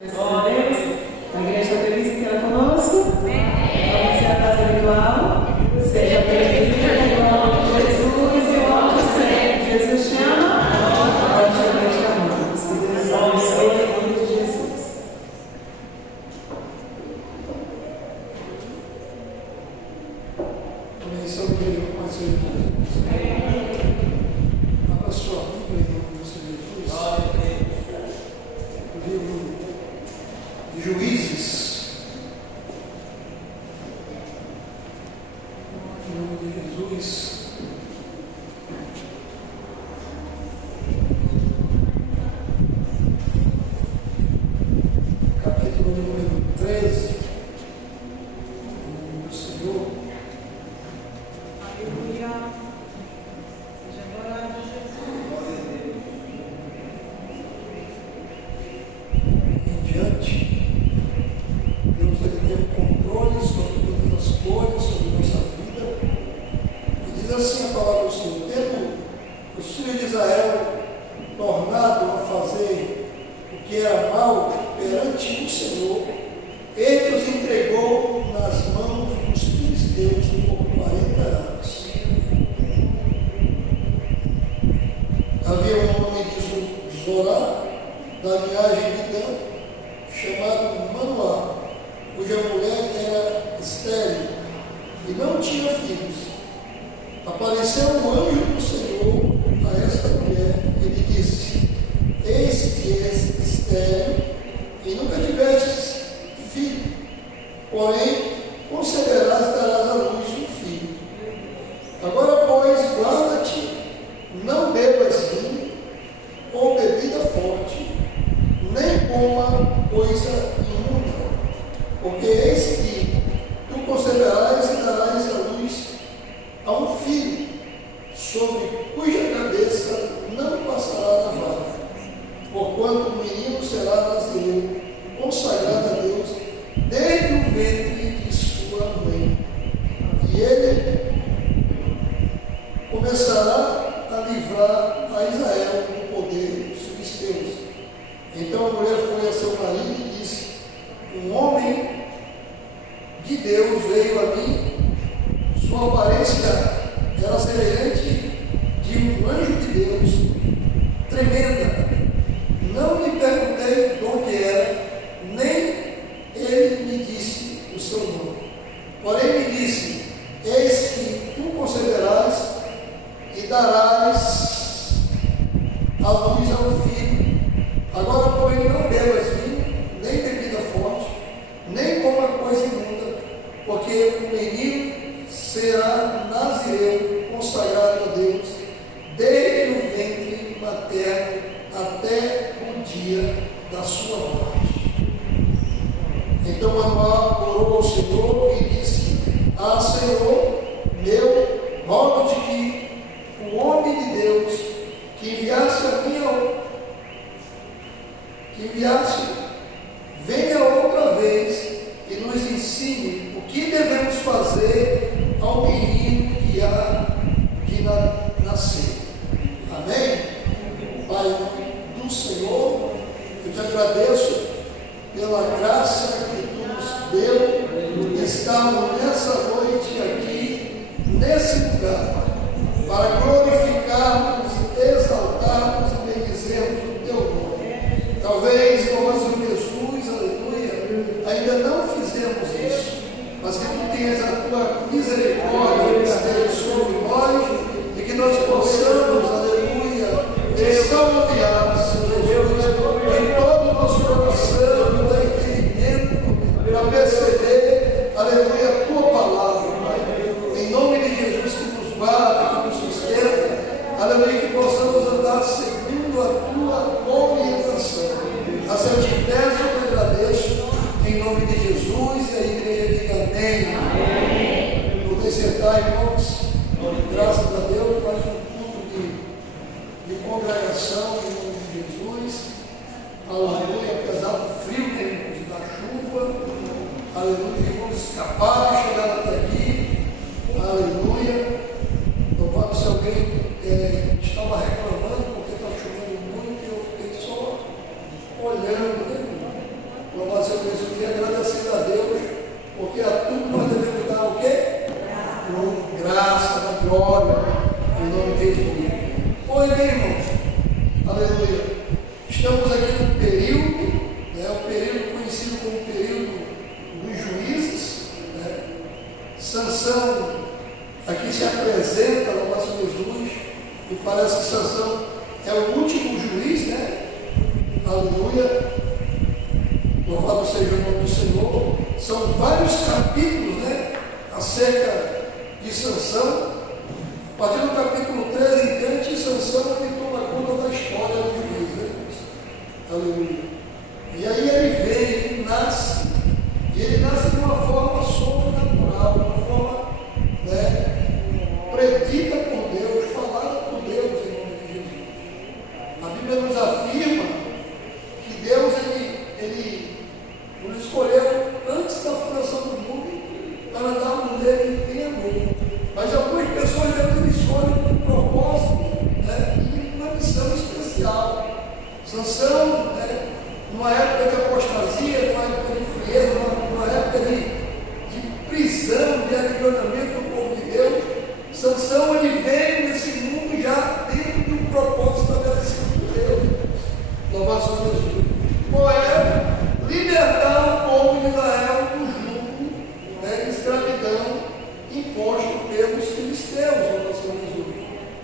Graças a Deus, a igreja feliz que está conosco. Vamos ser a casa virtual. Seja bem-vinda em nome de Jesus e o alto sempre. Jesus te ama. Nós também te amamos. Que Deus abençoe em nome de Jesus. Começou o que aconteceu aqui. Abra sua Bíblia em nome do Senhor Jesus. O livro de Juízes. Em nome de Jesus. Capítulo número 13. Em nome do Senhor. Aleluia. Seja adorado Jesus. Em diante, Deus ele tem o controle sobre todas as coisas, sobre nossa vida. E diz assim a palavra do Senhor: tendo os filhos de Israel tornado a fazer o que era mal perante o Senhor, ele os entregou nas mãos dos filisteus por 40 anos. Havia um homem de Zorá, da linhagem de Dan, chamado Manoá, cuja mulher era estéril e não tinha filhos. Apareceu um anjo do Senhor a esta mulher. Ele disse: eis que és estéril e nunca tivestes filho, porém conceberás e darás à luz um filho. Agora, pois, guarda-te, não bebas vinho ou bebida forte, nem coma coisa imunda, porque eis que tu conceberás e darás à luz a um filho, sobre cuja cabeça não passará navalha, porquanto o menino será nazireu, consagrado a Deus, desde o ventre de sua mãe. E ele começará a livrar a Israel do poder dos filisteus. Então a mulher foi a seu marido e disse: um homem de Deus veio a mim, sua aparência era semelhante de um anjo de Deus, tremenda. Não lhe perguntei de onde era, nem ele me disse o seu nome. Porém me disse: eis que tu conceberás e darás a luz a um filho. Agora, porém, não bebas vinho, nem bebida forte, nem coma coisa imunda, porque o menino será nazireu, consagrado a Deus, desde o ventre materno até o dia da sua morte. Então Manoá orou ao Senhor e disse: ah, Senhor, meu, rogo-te que o homem de Deus que enviaste venha outra vez e nos ensine o que devemos fazer ao menino que há de nascer. Amém? Pai do Senhor, eu te agradeço pela graça que tu nos deu, estarmos nessa noite aqui, nesse lugar, para glorificarmos, exaltarmos e bendizermos o teu nome. Talvez nós, Jesus, aleluia, ainda não fizemos isso, mas que tu tenhas a tua misericórdia esteja sobre nós e que nós possamos, aleluia, te salmodiar, Senhor Jesus, em todo o nosso coração, no teu entendimento, para perceber, aleluia, a tua palavra, Pai. Em nome de Jesus, que nos guarda, que nos sustenta, aleluia, que possamos andar segundo a tua orientação. Assim eu te peço, eu te agradeço, em nome de Jesus, e a igreja diga amém. Amém. Vou sentar, irmãos, graças a Deus, faz um culto de congregação em nome de Jesus, aleluia, apesar do frio, da chuva, aleluia, vamos escapar, chegar até aqui, aleluia. Louvado se alguém estava reclamando porque está chovendo muito, e eu fiquei só olhando, né? porque a tudo nós devemos dar o quê? Graça, da glória, em nome de Jesus. Pois bem, irmãos, aleluia. Estamos aqui num período, o período conhecido como período dos juízes, Sansão aqui se apresenta ao nosso Jesus, e parece que Sansão é o último juiz, aleluia, louvado seja o nome do Senhor. São vários capítulos, acerca de Sansão. A partir do capítulo 13 em diante, Sansão ele toma conta da história do juiz, aleluia. E aí ele nasce, e ele nasce de uma forma sobrenatural, uma forma predita por Deus, falada por Deus em nome de Jesus. A Bíblia nos afirma que Deus ele nos escolheu antes da fundação do mundo para darmos nele em amor. Mas algumas pessoas Deus escolhem com um propósito, e uma missão especial. Sansão, numa época de apostasia, numa época de frieza, numa época de prisão, de aprisionamento do povo de Deus, Sansão ele veio nesse mundo já dentro de um propósito estabelecido por Deus. Louvado seja Jesus. Qual é? Libertar o povo de Israel do jugo de escravidão imposto pelos filisteus. Louvado seja Jesus.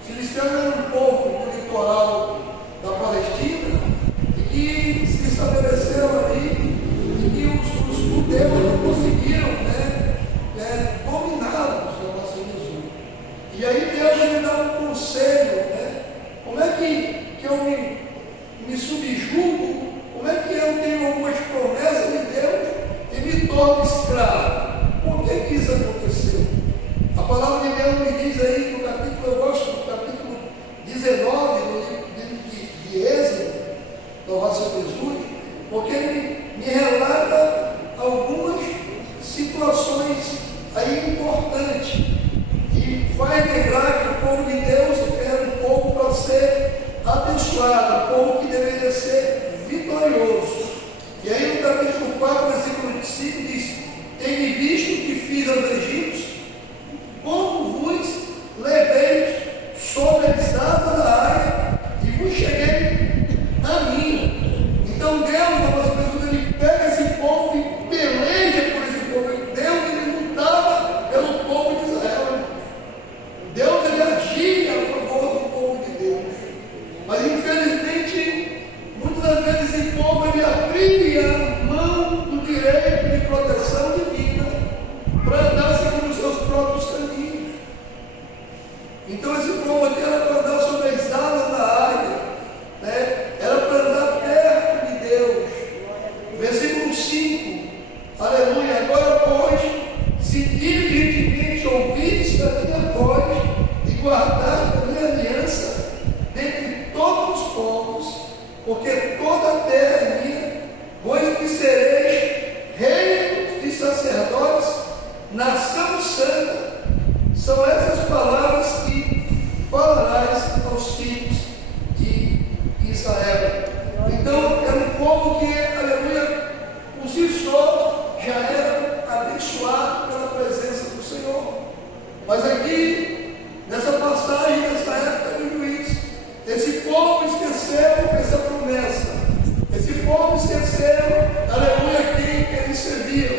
Os filisteus eram um povo do litoral da Palestina e que se estabeleceram ali e que os judeus não conseguiram dominá-los. Louvado seja Jesus. E aí Deus ele dá um conselho, como é que eu me subjugo, como é que eu tenho algumas promessas de Deus e me torno escravo? Por que isso aconteceu? A palavra de Deus me diz aí no capítulo, eu gosto do capítulo 19 do livro de Êxodo, louvado seja Jesus, porque me relata algumas situações aí importantes e faz lembrar que o povo de Deus era um povo para ser abençoado, um povo que deveria ser vitorioso. E aí no capítulo 4, versículo 5 diz: "Tende visto o que fiz aos egípcios, como vos levei sobre as asas da águia e vos cheguei a mim." Então Deus, ele pega esse povo e peleja por esse povo. Deus ele lutava pelo povo de Israel. Deus ele agia a favor do povo de Deus. Mas infelizmente, muitas das vezes esse povo ele abria mão do direito de proteção divina para andar segundo os seus próprios caminhos. Então esse povo aqui era para andar sobre as asas da águia, era para andar perto de Deus. Versículo 5, aleluia. "Agora, pois, se diligentemente ouvistes a minha voz e guardar a minha aliança dentre todos os povos, porque toda a terra é minha, pois que sereis reino de sacerdotes, nação santa." São essas palavras que falarás aos filhos de Israel. Então, era um povo que, aleluia, por si só já era abençoado pela presença do Senhor. Mas aqui, nessa passagem, nessa época do juiz, esse povo esqueceu essa promessa. Esse povo esqueceu, aleluia, quem eles serviam.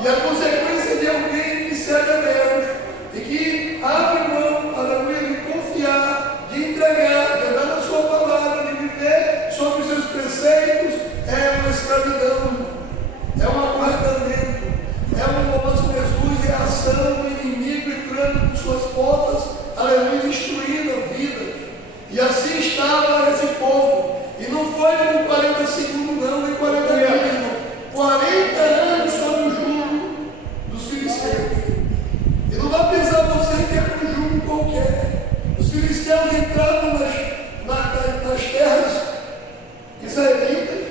E a consequência de alguém que serve a Deus e que abre mão, aleluia, de confiar, de entregar, de andar na sua palavra, de viver sobre os seus preceitos, é uma escravidão, é um aguardamento, é um nosso Jesus, é a ação do inimigo entrando por suas portas, aleluia, destruindo a vida. E assim estava esse povo. E não foi por 40 segundos, não, nem 40 dias, não. 40 anos sob o jugo dos filisteus. E não vai pensar você que é um jugo qualquer. Os filisteus entravam nas terras israelitas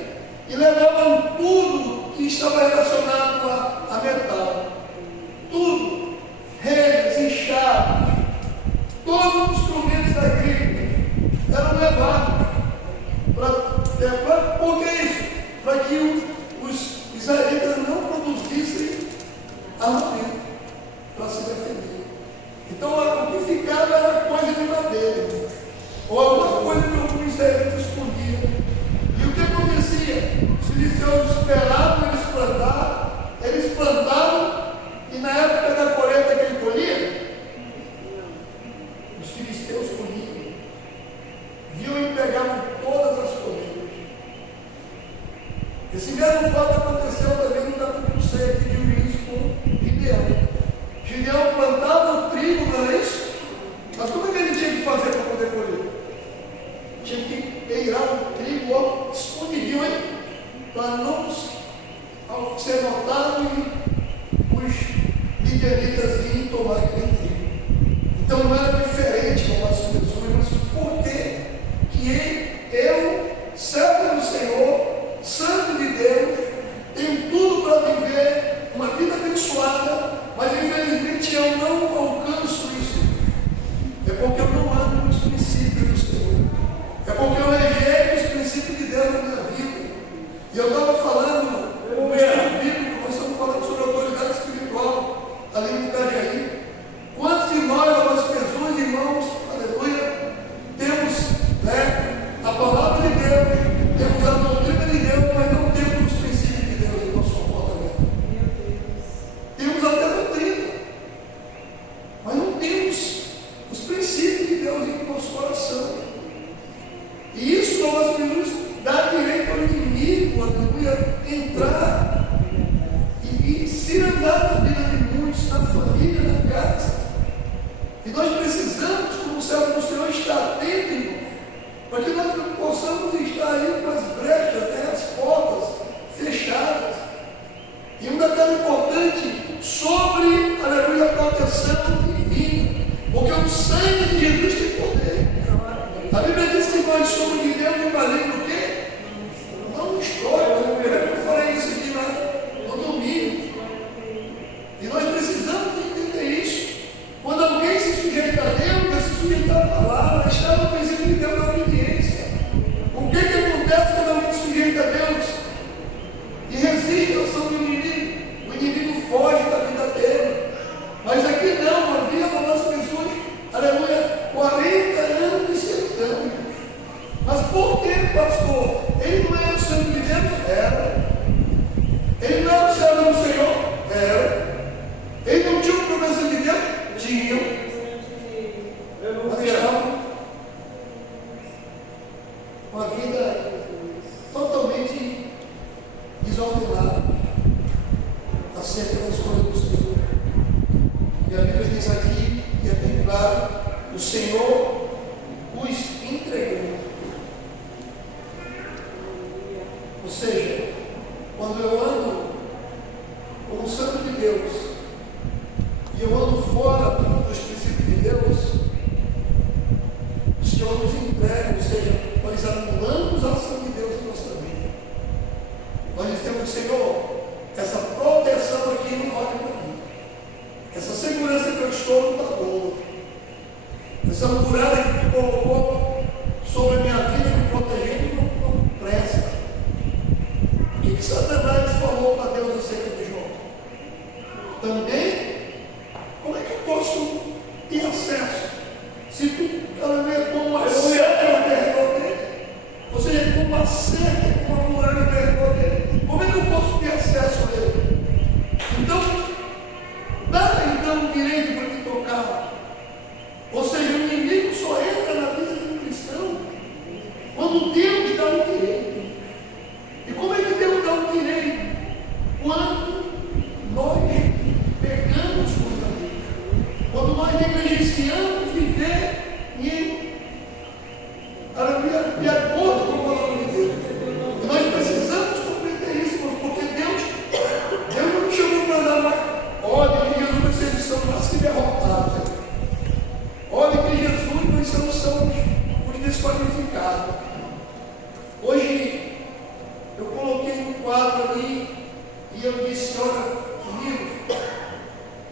e levavam tudo que estava relacionado a metal. Tudo. Redes, enxados, todos os instrumentos agrícolas eram levados. Por que isso? Para que os israelitas não produzissem mesmo fato aconteceu também no capítulo 6 aqui de Juízes com Gideão. Gideão plantava o trigo, não é isso? Mas como é que ele tinha que fazer para poder colher? Tinha que peirar o trigo, ó, escondidinho aí, para não ser notado e os midianitas virem tomar aquele trigo. Então não era diferente com as pessoas, mas por que eu, servo do Senhor, santo de Deus, tenho tudo para viver uma vida abençoada, mas infelizmente eu não alcanço isso? É porque eu não ando nos princípios do Senhor. É porque eu rejeito os princípios de Deus na minha vida. E eu estava falando no estudo bíblico, nós estamos falando sobre autoridade espiritual ali no Cajaí. Quantos de nós, as pessoas, irmãos, aleluia, temos, né, a palavra de Deus, temos a doutrina de Deus, mas não temos os princípios de Deus em nosso comportamento. Temos até a doutrina, mas não temos os princípios de Deus em nosso coração. E isso nós nos dá direito ao inimigo, aleluia, entrar e se andar na vida de muitos, na família, na casa. E nós precisamos, como servo do Senhor, estar atento, irmão, para que nós possamos estar aí com as brechas, né, as portas fechadas. E um detalhe importante sobre, aleluia, a proteção divina, porque o sangue de Jesus tem poder. A Bíblia diz que nós somos de Deus e maligno do quê? Não destrói. Eu falei isso aqui no domingo. E nós precisamos entender isso. Quando alguém se sujeita a Deus, é se sujeitar à palavra, está no princípio de Deus na obediência. O que acontece quando alguém se sujeita a Deus e resiste à ação do inimigo? O inimigo foge da vida dele. Mas aqui não, havia para nós pessoas, aleluia, 40 anos de sertão. Mas por que, pastor? Ele não era o santo de Deus? Era. Ele não era o servo do Senhor? Era. Ele não tinha uma promessa de Deus? Tinha. Mas estavam uma vida totalmente desordenada acerca das coisas do Senhor. E a Bíblia diz aqui, e é bem claro, o Senhor os entregou. Ou seja, quando eu ando como santo de Deus, e eu ando fora dos princípios de Deus, o Senhor nos entrega, ou seja, nós anulamos a ação de Deus em nossa vida. Nós dizemos, Senhor, essa proteção aqui não vale para mim. Essa segurança que eu estou não está boa. Essa muralha que tu colocou sobre a minha vida, me protegendo, não presta. O que Satanás falou para Deus acerca de Jó? Também, como é que eu posso ter acesso? Se tu, aleluia, como uma cerca ao redor dele, ou seja, como uma cerca, como uma muralha ao redor dele, como é que eu posso ter acesso a ele? Então, dá então o direito para me tocar. Ou seja, o inimigo só entra na vida de um cristão quando Deus dá o direito. E como é que Deus dá o direito? Quando nós pegamos contra Deus. Quando nós negligenciamos viver de acordo com a palavra de Deus. E nós precisamos compreender isso, porque Deus não nos chamou para dar mais. Olha, que Jesus vai ser missão, mas que derrotados. Olha que Jesus, nós somos os desqualificados. Hoje, eu coloquei um quadro ali e eu disse, olha, comigo,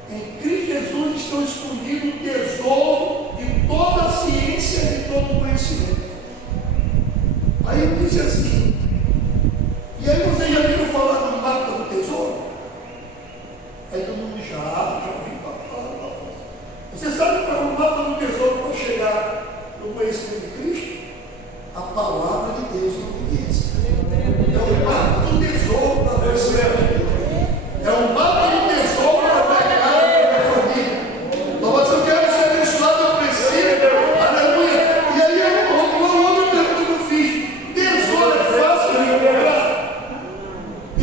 em Cristo Jesus estão escondidos o tesouro de toda a ciência e de todo o conhecimento. Aí eu disse assim, e aí vocês já viram falar do mapa do tesouro? Aí todo mundo já ouviu falar. Você sabe qual é o mapa do tesouro para chegar no conhecimento de Cristo? A palavra de Deus na obediência. É o mapa do tesouro para você. É o mapa do tesouro para pegar a minha família. Mas eu quero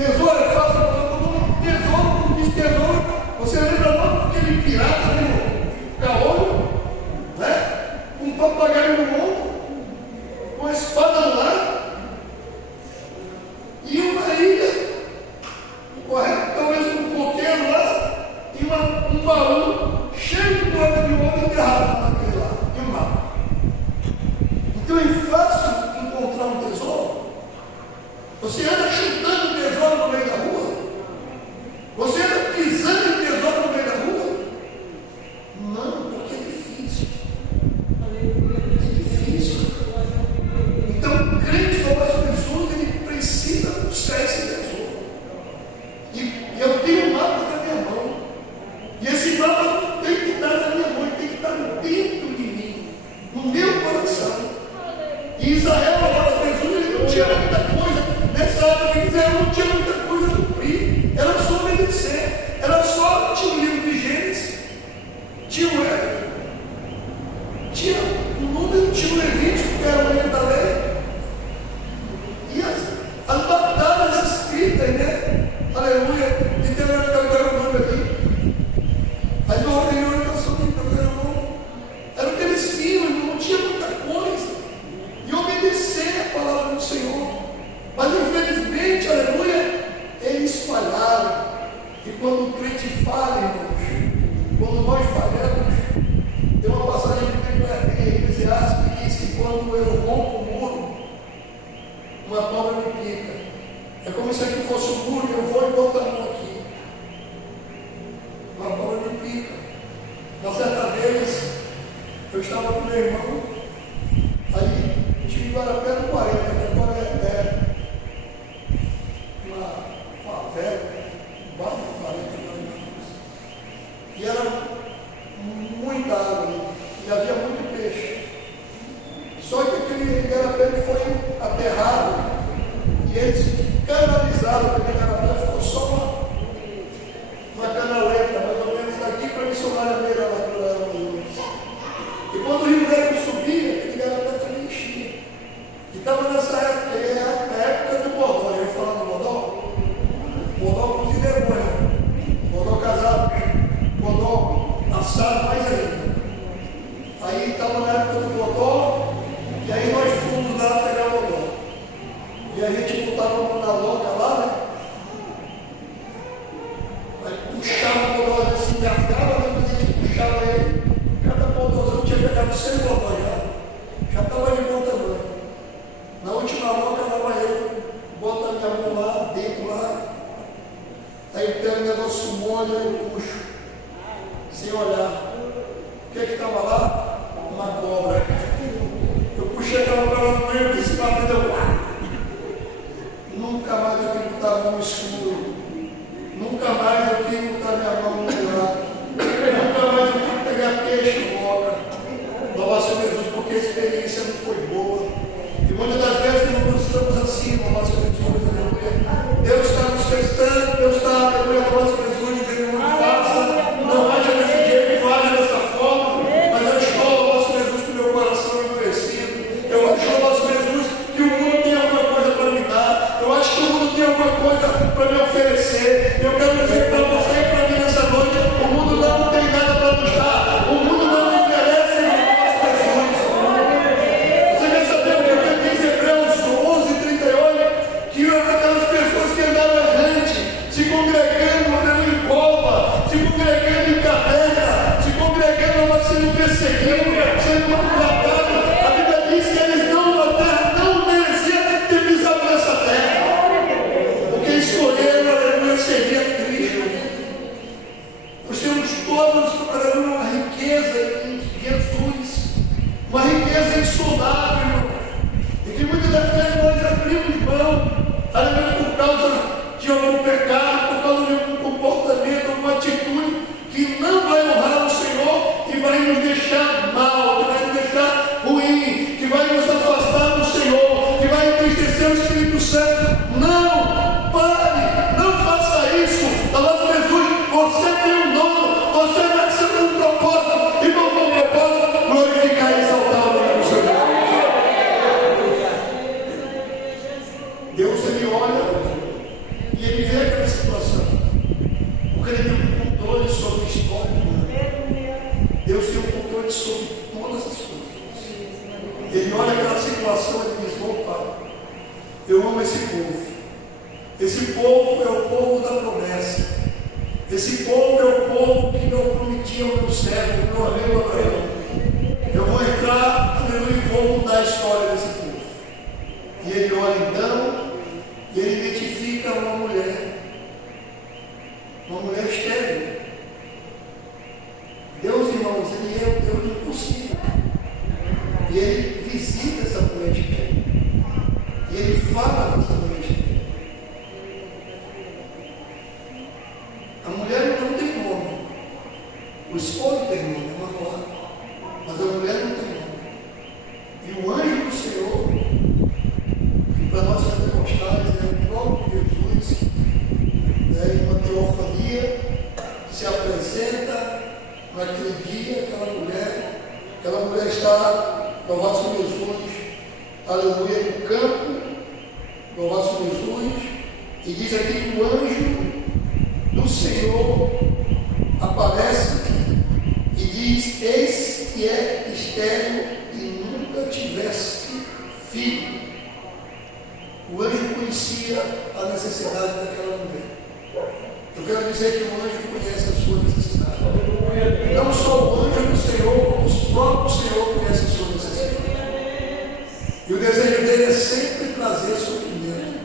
Tesouro é fácil, tesouro, como diz tesouro, você lembra logo aquele pirata, né, caolho, né? Um papagaio no ombro, uma espada no lado, e uma ilha, correto? Talvez um coqueiro lá, e um baú cheio de moeda de ouro enterrado naquele lá, e um mapa. Então é fácil encontrar um tesouro. Você anda chutando tesouro no meio da rua? Você anda pisando em tesouro no meio da rua? Não, porque é difícil. É difícil. Então o crente da voz de Jesus, ele precisa buscar esse tesouro. E eu tenho um mapa na minha mão. E esse mapa tem que estar na minha mão, tem que estar dentro de mim, no meu coração. E Israel, a voz de Jesus, ele não tinha muita coisa. Nessa época de Israel não tinha muita coisa a cumprir. Era só obedecer. Era só, tinha o livro de Gênesis, tinha o Êxodo, tinha o Número, tinha o Levítico, que era o livro da lei. E as batalhas escritas, né? Aleluia. E tem o Deuteronômio ali. As orientações do Deuteronômio. Era o que eles tinham, não tinha muita coisa. E obedecer a palavra do Senhor. Mas infelizmente, aleluia, eles falharam. E quando o crente falha, irmãos, quando nós falhamos, tem uma passagem em Eclesiastes que diz que quando eu rompo o muro, uma cobra me pica. É como se aqui fosse um muro e eu vou e boto a mão aqui. Uma cobra me pica. Uma certa vez, eu estava com meu irmão, aí tive Guarapé no 40, que agora é uma favela, um bairro do 40, e era muita água ali, e havia muito peixe. Só que aquele Guarapé foi aterrado, e eles canalizaram aquele Guarapé, ficou só uma canaleta, mais ou menos daqui para missionária lá para o Rio. E quando o Rio Negro subia, aquele Guarapé também enchia. E estava nessa época, e é a época do Bodó. Eu ia falar do Bodó. Bodó inclusive é bom. Bodó casado. Bodó assado mais ainda. Aí estava na época do Bodó. E aí nós fomos lá pegar o Bodó. E a gente botava na loca lá, né? Aí puxava o Bodó assim, engasgava, né? Mas a gente puxava ele. Cada Bodózão tinha pegado 100 Bodó já. Já estava de bom tamanho. Na última loca estava eu, boto a minha mão lá, dentro lá, aí eu pego o negócio molho e eu puxo, sem olhar. O que estava lá? Uma cobra. Eu puxei aquela cobra no meio desse papo e deu. Nunca mais eu quis botar a mão no escuro. Nunca mais eu quis botar minha mão no lugar. Nunca mais eu quis pegar peixe em boca. Louvado seja Jesus, porque a experiência não foi boa. E muitas das vezes nós estamos assim, louvado seja Jesus, aleluia. Deus está nos testando, Deus está, aleluia, louvado seja Jesus, dizendo não faça, não haja desse jeito, não haja dessa forma. Mas eu estou, louvado seja Jesus, com o meu coração endurecido. Eu acho, louvado seja Jesus, que o mundo tem alguma coisa para me dar. Eu acho que o mundo tem alguma coisa para me oferecer. Eu quero dizer para você e para mim nessa noite, o mundo não tem nada para nos dar. O mundo não nos merece, louvado seja Jesus. Ele tem um controle sobre a história humana. Deus tem um controle sobre todas as coisas. Ele olha aquela situação e diz: opa, eu amo esse povo. Esse povo é o povo da promessa. Esse povo é o povo que eu prometi ao meu servo, ao meu amigo Abraão. Eu vou entrar, aleluia, e vou mudar a história desse povo. E ele olha então, e ele identifica uma mulher estéril. Deus, irmãos, ele é o Deus do impossível. E ele visita essa mulher estéril. E ele fala com essa mulher estéril. A mulher não tem nome. O esposo tem nome, é Manoá. Mas a mulher não tem nome. E o anjo do Senhor, que para nós pentecostais é o próprio Jesus, em uma teofania, se apresenta naquele dia, aquela mulher está, louvado seja Jesus, aleluia, no campo, louvado seja Jesus, e diz aqui que o anjo do Senhor aparece e diz: eis que é estéril e nunca tivesse filho. O anjo conhecia a necessidade daquela mulher. Eu quero dizer que o anjo conhece a sua necessidade. Não só o anjo do Senhor, como o próprio Senhor conhece a sua necessidade. E o desejo dele é sempre trazer suprimento.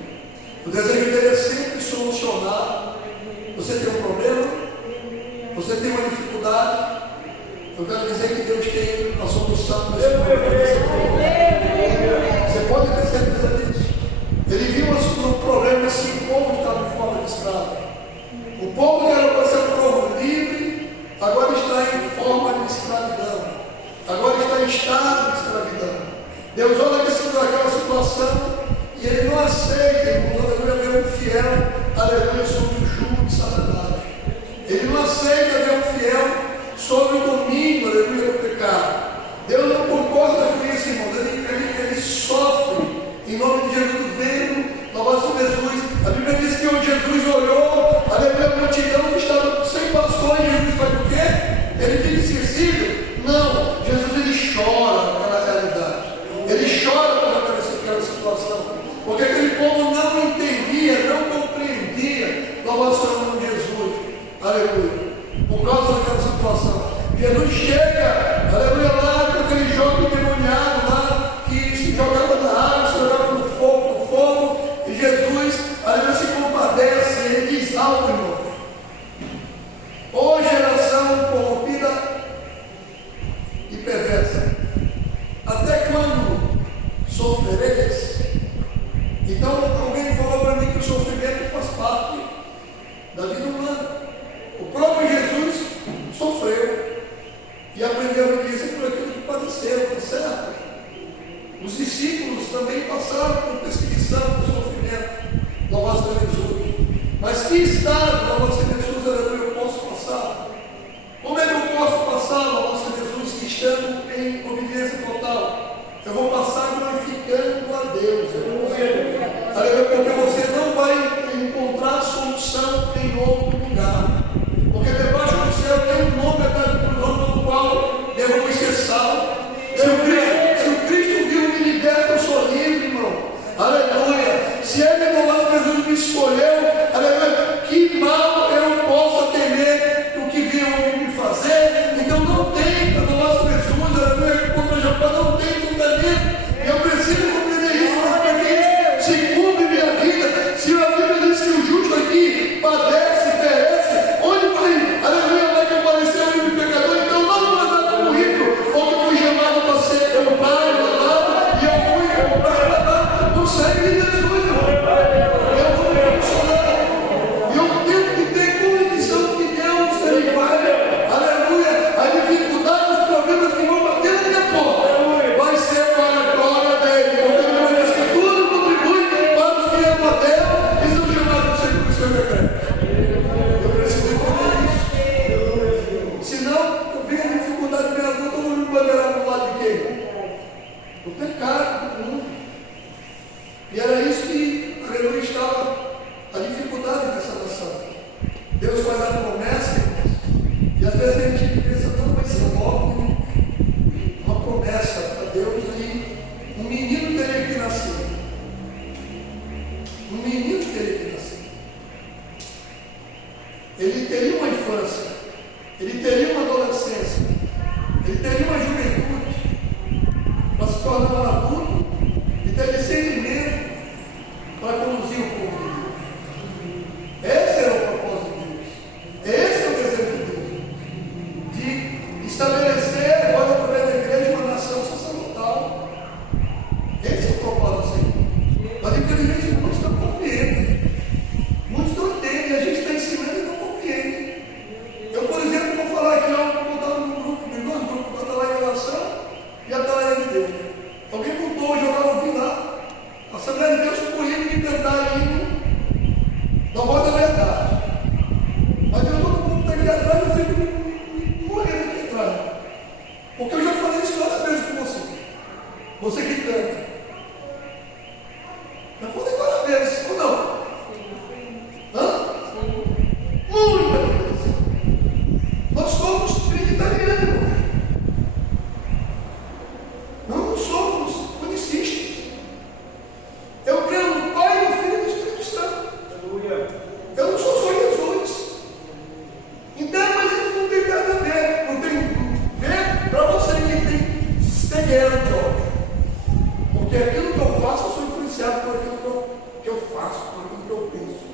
O desejo dele é sempre solucionar. Você tem um problema? Você tem uma dificuldade? Eu quero dizer que Deus tem a solução desse problema. Você pode ter certeza disso. Ele viu um problema assim, o povo estava em forma de escravo. O povo que era para ser um povo livre, agora está em forma de escravidão. Agora está em estado de escravidão. Deus olha aquela situação e ele não aceita, aleluia, ver um fiel, aleluia, sobre o jugo de Satanás. Ele não aceita ver um fiel sobre o domínio, aleluia, do pecado. Deus não concorda com isso, irmãos. Ele sofre em nome de Jesus, vendo, louvado seja Jesus. A Bíblia diz que onde Jesus olhou, aleluia, a multidão que estava sem pastores, Jesus faz o quê? Ele fica insensível? Não, Jesus ele chora pela realidade. Ele chora pela situação. Porque aquele povo não entendia, não compreendia, louvado seja o nome de Jesus. Aleluia. Por causa daquela situação. Jesus chega, aleluia, lá com aquele jovem endemoniado lá, que se jogava na água, se jogava no fogo, e Jesus, aleluia, se compadece, ele diz algo, irmão. Ô geração corrompida e perversa, até quando sofrereis? Então, alguém falou para mim que o sofrimento faz parte da vida humana. O próprio Jesus sofreu e aprendeu a obediência por aquilo que padeceu, tá certo? Os discípulos também passaram por perseguição, por sofrimento, louvado seja Jesus. Mas que estado, louvado seja Jesus, aleluia, eu posso passar? Como é que eu posso passar, louvado seja Jesus, estando em obediência total? Eu vou passar glorificando a Deus, aleluia, porque você não vai encontrar solução em outro lugar. Porque debaixo do céu tem um nome atrás do nome do qual devemos ser salvos. Se o Cristo viu me liberta, eu sou livre, irmão. Aleluia. Se ele, louvado Jesus, me escolheu, aleluia, que mal eu possa temer o que viu me fazer. Então não tem, louvado Jesus, aleluia, contra Jacó, não tem fundamento. Eu preciso compreender isso, para que se cumpre minha vida. Se a Bíblia diz que o justo aqui padece, ele teria uma infância, ele teria uma adolescência, ele teria uma juventude, para se tornar um adulto e ter discernimento para conduzir o povo de Deus. Esse é o propósito de Deus. Esse é o desejo de Deus. De estabelecer, agora através da igreja, uma nação sacerdotal. Esse é o propósito do Senhor. Mas infelizmente muitos não compreendem. Muitos não entendem. A gente está ensinando e não compreende. Eu, por exemplo, vou falar aqui algo que eu estava num grupo, de dois grupos, está lá em oração e a tarefa de Deus. Alguém contou hoje, eu estava ouvindo lá. A Assembleia de Deus proíbe de cantar hino da voz da verdade. Mas eu estou no grupo daqui atrás, eu fico morrendo aqui atrás. Porque eu já falei isso várias vezes com você. Você que canta. Já falei várias vezes, ou não? Hã? Muitas vezes. Nós somos trinitarianos. Não somos unicistas. Eu creio no Pai, no Filho e no Espírito Santo. Eu não sou só Jesus. Então, mas isso não tem nada a ver. Não tem ver para você que tem cegueira de olhos. Porque aquilo que eu faço, eu sou influenciado por aquilo que eu faço, por aquilo que eu penso.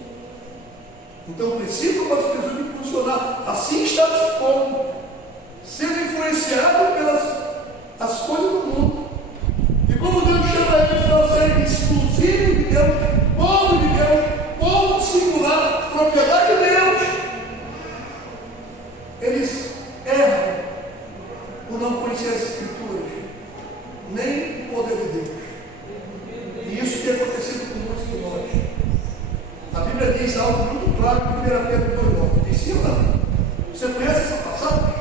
Então, o princípio para as pessoas de funcionar assim está disposto, sendo influenciado pelas as coisas do mundo. E como Deus chama eles para serem exclusivos de Deus, povo de Deus, povo singular, propriedade de Deus, eles erram por não conhecer as Escrituras, nem o poder de Deus. E isso tem acontecido com muitos de nós. A Bíblia diz algo muito claro em 1 Pedro 2:9. Diz sim ou não? Você conhece essa passagem?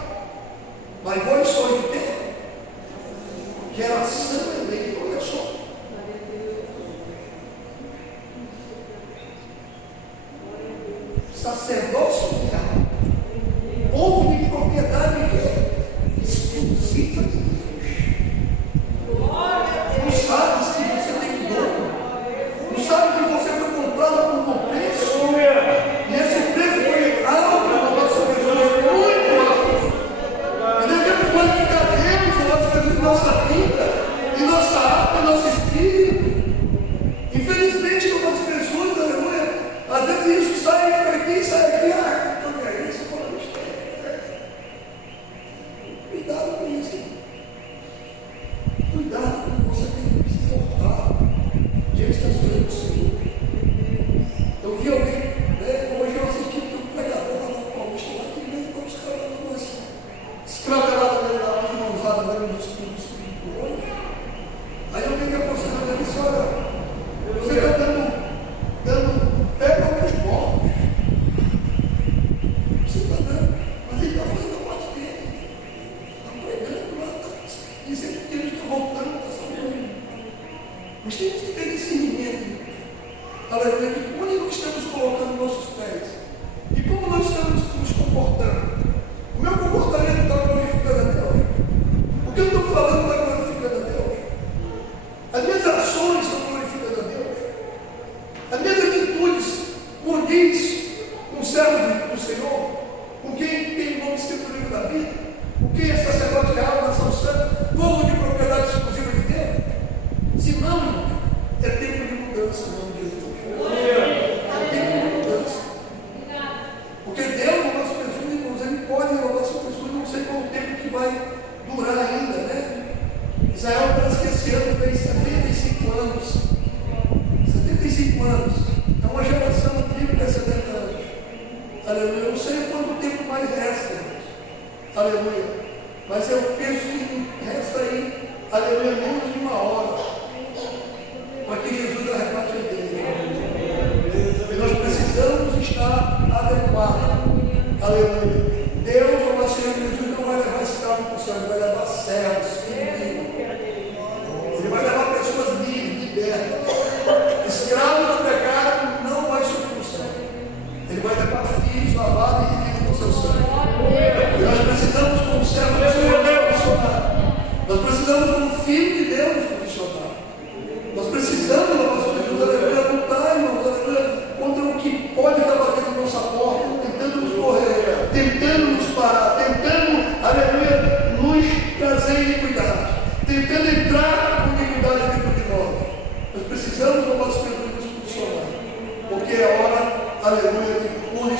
Mas vós sois de terra, geração eleita, olha só. Sacerdócio real, povo de propriedade exclusiva de Deus. Não sabe se você tem dono, não sabe que você foi comprado por um preço, e esse preço foi alto na nossa pessoa, muito alto. E devemos glorificar Deus em nossa vida, em nossa vida, em nossa alma, em nosso espírito. Infelizmente, algumas pessoas, aleluia, às vezes isso sai aqui, sai aqui, então é isso, eu falo, cuidado com isso. Cuidado com o que você tem que se portar diante das coisas do Senhor. Eu vi alguém, né, hoje eu assisti um pregador lá na Paulista, lá que veio com os caras lá, assim, escravado dele lá, uma mãozada dele nos estudos hoje. Aí eu venho aproximando ele e disse, olha, você está dando pé para os mortos. Você está dando, mas ele está fazendo a parte dele. Está pregando lá, está dizendo que ele está voltando, está sabendo. Mas temos que ter discernimento. Aleluia, que onde nós estamos colocando nossos pés? E como nós estamos nos comportando? O meu comportamento está glorificando a Deus? O que eu estou falando está glorificando a Deus? As minhas ações estão glorificando a Deus? As minhas atitudes condiz com o servo do Senhor, com quem tem o nome escrito no livro da vida, com quem é sacerdote real, nação santa, povo de propriedade exclusiva de Deus? Se não, é tempo de mudança em nome de Jesus. É tempo de mudança. Porque Deus, o nosso Jesus, irmãos, Ele pode levar sua pessoa, não sei qual o tempo que vai durar ainda, né? Israel parece que esse ano fez 75 anos. 75 anos. É uma geração bíblica de 70 anos. Aleluia. Eu não sei quanto tempo mais resta, irmãos. Aleluia. Mas eu penso que resta aí, aleluia, menos de uma hora, para que Jesus arrebate a igreja. E nós precisamos estar adequados. Aleluia. Deus, o nosso Senhor Jesus, não vai levar escravos para o céu, Ele vai levar servos, filhos. Ele vai levar pessoas livres, libertas. Escravo do pecado não vai subir para o céu. Ele vai levar filhos lavados e remidos com seu sangue. E nós precisamos, como servo do Senhor, nos posicionar. Nós precisamos, como filho de Deus, nos posicionar. Nós precisamos, nosso Jesus, aleluia, lutar, irmãos, aleluia, contra o que pode estar batendo na nossa porta, tentando nos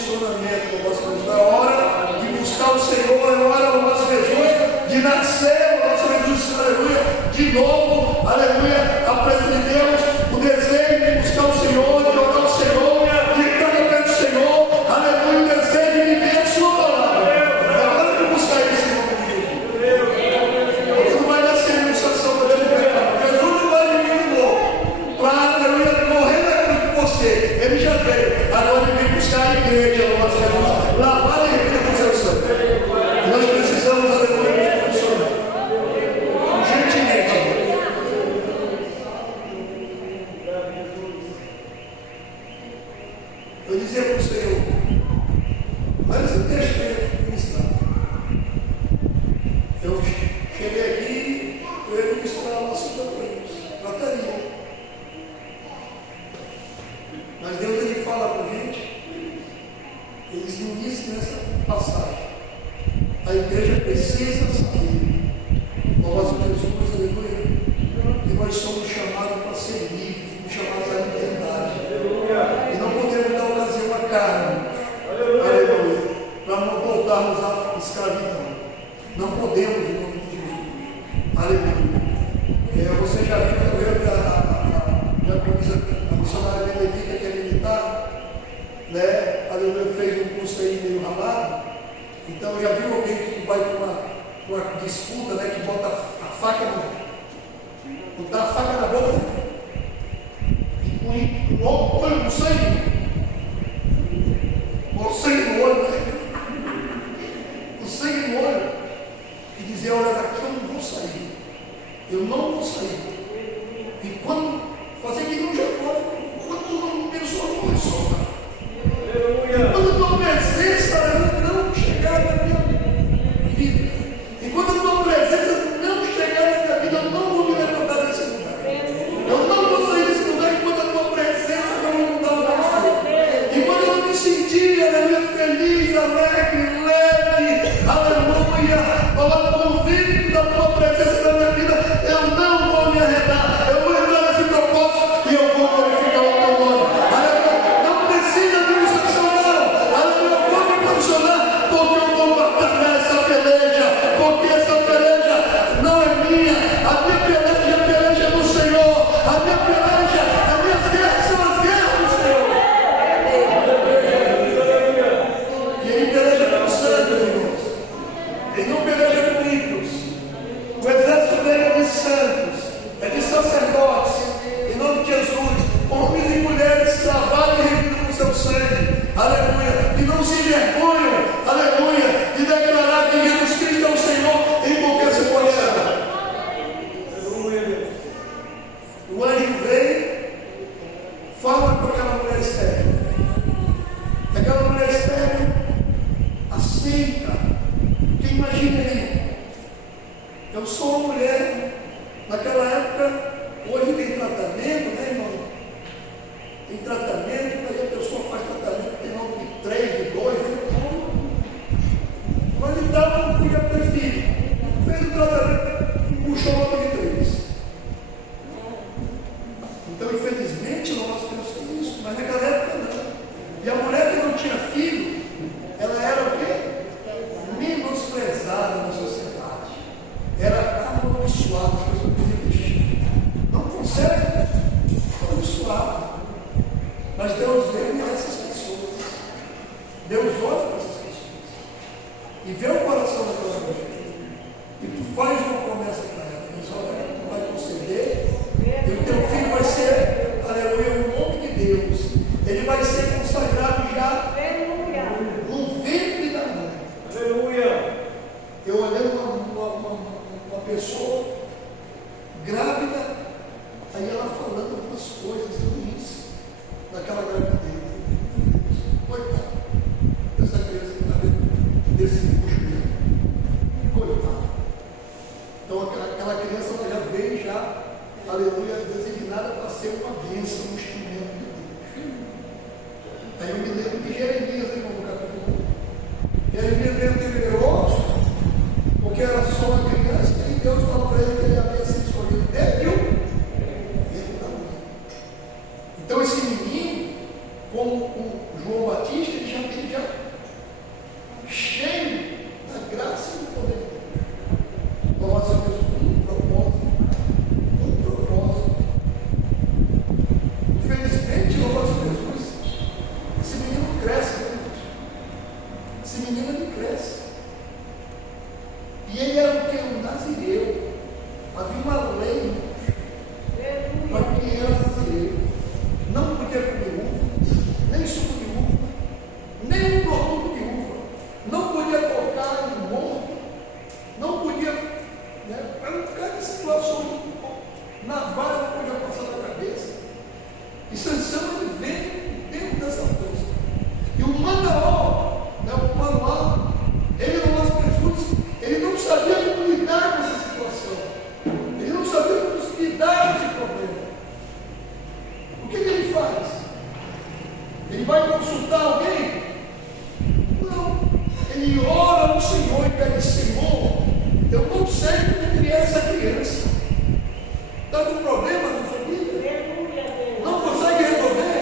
posicionamento, louvado seja Jesus. É hora de buscar o Senhor, é hora, louvado seja Jesus, de nascer, louvado seja Jesus, aleluia, de novo, aleluia, a presença de Deus, o desejo de buscar o Senhor, de orar o Senhor, de entrar no pé do Senhor, aleluia, o desejo de viver a sua palavra. É hora de buscar isso em nome de Jesus. Você não vai nascer em ilustração para te libertar. Jesus não vai vir de novo para, aleluia, morrer na cruz por você. Ele já veio. Agora ele vem buscar a igreja, louvado seja Jesus, lavar a igreja com seu sangue. E nós precisamos, aleluia, nos posicionar. Gentilmente. Eu dizia para o Senhor, mas esse texto veio ministrar. Eu cheguei aqui, eu ia ministrar uma segunda coisa, trataria. Mas Deus ele fala para a gente, eles ministram nessa passagem. A igreja precisa saber, nosso Jesus, aleluia, que nós somos chamados para ser livres, somos chamados à liberdade. E não podemos dar ocasião à carne, aleluia, para não voltarmos à escravidão. Não podemos, em nome de Jesus, aleluia. Você já viu, a missionária Benedita, que é militar, né? Aleluia, fez um curso aí meio ralado. Então, já viu alguém que vai para uma disputa, né? Que bota a faca botar a faca na boca, e o olho no sangue, o sangue no olho, né? O sangue no olho, e dizer: olha, daqui eu não vou sair, eu não vou sair. E quando fazer que não já pode, quando tu não pensou, não vai soltar. Quando a tua presença não chegar na minha vida, e quando a tua presença não chegar na minha vida, eu não vou me levantar desse lugar. Eu não vou sair desse lugar enquanto a tua presença não mudar o meu ser. E quando eu não me sentir, aleluia, feliz, alegre, leve, aleluia, convicto da tua presença na minha vida, eu não vou me arredar. Eu vou entrar nesse propósito e eu vou glorificar o teu nome. Aleluia. Não precisa de instrução, não. Aleluia. Eu vou me posicionar porque eu vou batalhar essa peleja. Porque essa peleja não é minha. A minha peleja é a peleja do Senhor. A minha peleja, as minhas guerras são as guerras do Senhor. E ele peleja com os santos, irmãos. Ele não peleja com ímpios. O exército dele é de santos, é de sacerdotes, em nome de Jesus, homens e mulheres lavados e remidos com seu sangue, aleluia, que não se envergonham, aleluia, de declarar que Jesus Cristo é o Senhor em qualquer situação. Aleluia. O anjo veio, fala com aquela mulher estéril. Aquela mulher estéril aceita. Porque imagina aí, eu sou uma mulher, naquela época, hoje tem tratamento, né, irmão? Tem tratamento, mas a pessoa faz tratamento, tem nome de 3, de 2, né? Mas então não podia ter filho. Fez o tratamento, puxou o nome de 3. Então, infelizmente, nós pensamos isso, mas naquela época não. E a mulher que não tinha filho, ela era o quê? Menosprezada na sociedade. Era amaldiçoada, as pessoas diziam vestir. Não consegue, amaldiçoado. Mas Deus vê essas pessoas. Deus olha para essas pessoas. E vê o coração daquela mulher. E tu faz uma promessa para ela. Diz: olha, tu vai conceder. E o teu filho vai ser, aleluia, o nome de Deus. Ele vai ser consagrado já no ventre da mãe. Aleluia. Eu olhando uma pessoa grávida, aí ela falando algumas coisas ruins daquela gravidez. Coitado dessa criança que está dentro desse bucho dele. menino ele cresce. E ele era o que? Um nazireu. Havia uma lei para quem era nazireu. Não podia comer uva, nem suco de uva, nem produto de uva. Não podia tocar em morto. Não podia, né? Para não ficar em situações na vara não podia passar na cabeça. E Sansão ele veio dentro dessa coisa. E o manual, né, o manual, ele não nas Jesus, ele não sabia como lidar com essa situação. Ele não sabia como lidar com esse problema. O que ele faz? Ele vai consultar alguém? Não. Ele ora ao Senhor e pede: Senhor, eu não sei como criar essa criança. Está com problema na família? Não consegue resolver?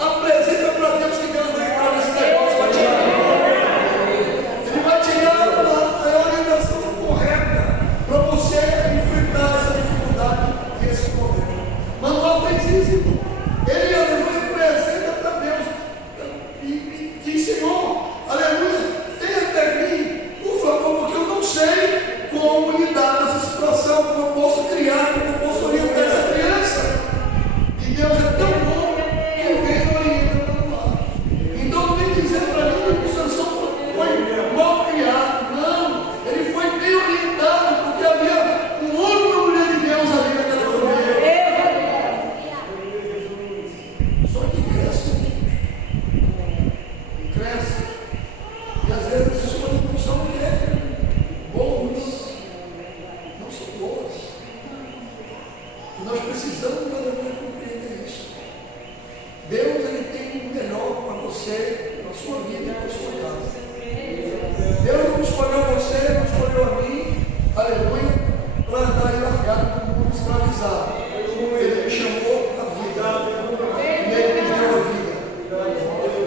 Apresenta para Deus que Deus vai entrar nesse negócio, vai tirar. Ele vai tirar a orientação correta para você enfrentar essa dificuldade e esse problema. Manuel fez isso, irmão. Ele, aleluia, apresenta para Deus e diz: Senhor, aleluia, tenha até mim, por favor, porque eu não sei como lidar com essa situação, como eu posso criar, como eu posso orientar essa criança. E Deus é tão bom que vem orientando lá. Então não vem dizer para mim que o Sansão foi mal criado. Não, ele foi bem orientado, porque havia um homem e uma mulher de Deus ali naquela família. Só que cresce. E às vezes as pessoas não são o que é bons, não são boas. E nós precisamos compreender isso. Deus ele tem o melhor para você, para a sua vida e para a sua casa. Deus não escolheu você, não escolheu a mim, aleluia, para andar e largado como um escravizado. Ele me chamou a vida. E ele me deu a vida.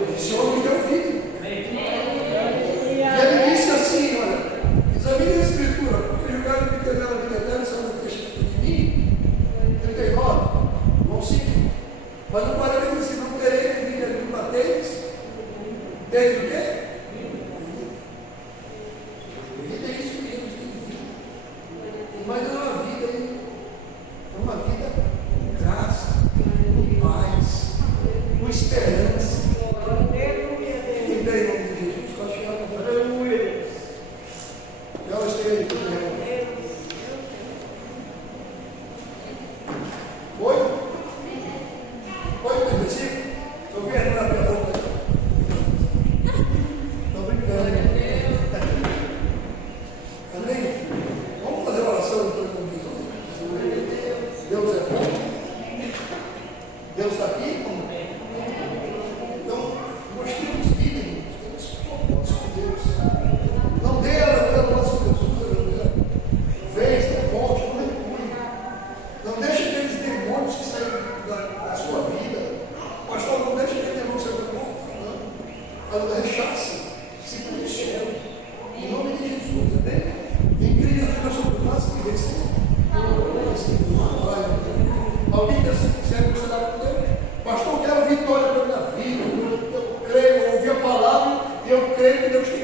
O Senhor me deu vida. E ele disse assim: olha, examine a Escritura, porque julgar a vida eterna, a vida eterna, só não deixa de mim. 39, vamos 5. Mas não parece que se não terei vida de me bateres, desde o quê? Vida é isso mesmo, vida. Mas não é uma vida aí, é uma vida com graça, com paz, com esperança. Quem tem em nome de Jesus, pode chegar com aleluia. Eu esteja aqui, né? Oi? Oi, meu versículo? Estou vendo na minha boca. Estou brincando. Amém? Vamos fazer uma oração então comigo. Deus é bom. Deus está aqui? Então, nós temos vida, irmãos. Temos propósito com Deus. Não dê a nosso Jesus, aleluia. Vença, volte, não recue. Não deixe aqueles demônios que saíram da sua vida. Pastor, não deixe aquele demônio sair da porta. Não. Aleluia, rechaça. Se posicione. Em nome de Jesus, amém? Em Cristo, nós somos fáceis de vencer. Alguém que assim quiser considerar com Deus? Pastor, eu quero vitória para a minha vida. Eu creio, eu ouvi a palavra e eu creio que Deus tem